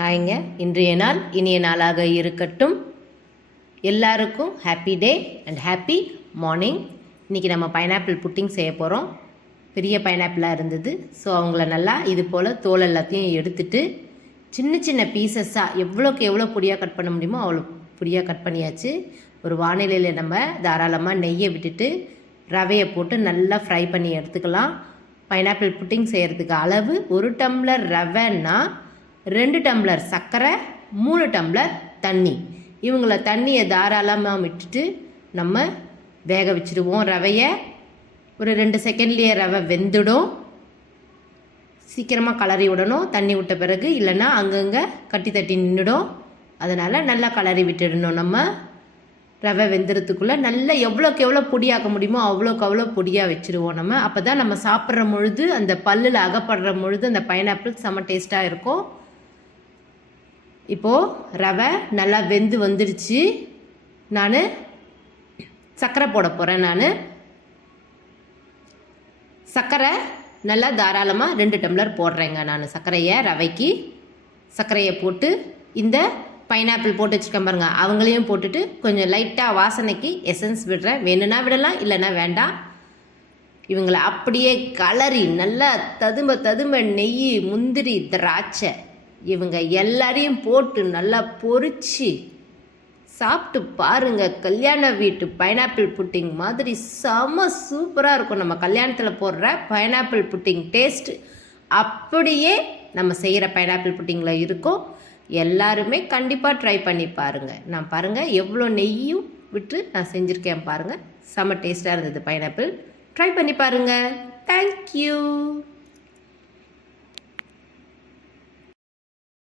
ஹாய்ங்க. இன்றைய நாள் இனிய நாளாக இருக்கட்டும். எல்லாருக்கும் happy day and happy morning இன்றைக்கி நம்ம பைனாப்பிள் புட்டிங் செய்ய போகிறோம் பெரிய பைனாப்பிளாக இருந்தது. ஸோ அவங்கள நல்லா இது போல் தோல் எல்லாத்தையும் எடுத்துட்டு சின்ன சின்ன பீசஸ்ஸாக எவ்வளோக்கு எவ்வளோ பொடியாக கட் பண்ண முடியுமோ அவ்வளோ பொடியாக கட் பண்ணியாச்சு. ஒரு வானிலையில் நம்ம தாராளமாக நெய்யை விட்டுட்டு ரவையை போட்டு நல்லா ஃப்ரை பண்ணி எடுத்துக்கலாம். பைனாப்பிள் புட்டிங் செய்கிறதுக்கு அளவு ஒரு டம்ளர் ரவைன்னா ரெண்டு டம்ளர் சர்க்கரை மூணு டம்ளர் தண்ணி. இவங்கள தண்ணியை தாராளமாக விட்டுட்டு நம்ம வேக வச்சுருவோம் ரவையை. ஒரு ரெண்டு செகண்ட்லேயே ரவை வெந்துடும். சீக்கிரமாக கலரி விடணும். தண்ணி விட்ட பிறகு இல்லைன்னா அங்கங்கே கட்டி தட்டி நின்றுடும் அதனால் நல்லா கலரி விட்டுடணும் நம்ம. ரவை வெந்துறதுக்குள்ளே நல்லா எவ்வளோக்கு எவ்வளோ பொடியாக்க முடியுமோ அவ்வளோக்கு அவ்வளோ பொடியாக வச்சுருவோம் நம்ம. அப்போ தான் நம்ம சாப்பிட்ற பொழுது அந்த பல்லில் அகப்படுற பொழுது அந்த பைனாப்பிள் செம்ம டேஸ்ட்டாக இருக்கும். இப்போது ரவை நல்லா வெந்து வந்துடுச்சு. நான் சர்க்கரை போட போகிறேன் நான். சர்க்கரை நல்லா தாராளமாக ரெண்டு டம்ளர் போடுறேங்க நான். சர்க்கரையை ரவைக்கு சர்க்கரையை போட்டு இந்த பைனாப்பிள் போட்டு வச்சுருக்கேன் பாருங்க அவங்களையும் போட்டுட்டு கொஞ்சம் லைட்டாக வாசனைக்கு எசன்ஸ் விடுறேன் வேணும்னா விடலாம் இல்லைன்னா வேண்டாம். இவங்களை அப்படியே கலரி நல்லா ததும்ப ததும்ப நெய் முந்திரி திராட்சை இவங்க எல்லாரையும் போட்டு நல்லா பொறிச்சு சாப்பிட்டு பாருங்க. கல்யாண வீட்டு பைனாப்பிள் புட்டிங் மாதிரி செம சூப்பராக இருக்கும். நம்ம கல்யாணத்தில் போடுற பைனாப்பிள் புட்டிங் டேஸ்ட் அப்படியே நம்ம செய்கிற பைனாப்பிள் புட்டிங்கில் இருக்கும். எல்லாருமே கண்டிப்பாக ட்ரை பண்ணி பாருங்கள் நான் பாருங்கள் எவ்வளோ நெய்யும் விட்டு நான் செஞ்சுருக்கேன் பாருங்கள் செம டேஸ்ட்டாக இருந்தது பைனாப்பிள் ட்ரை பண்ணி பாருங்கள் தேங்க்யூ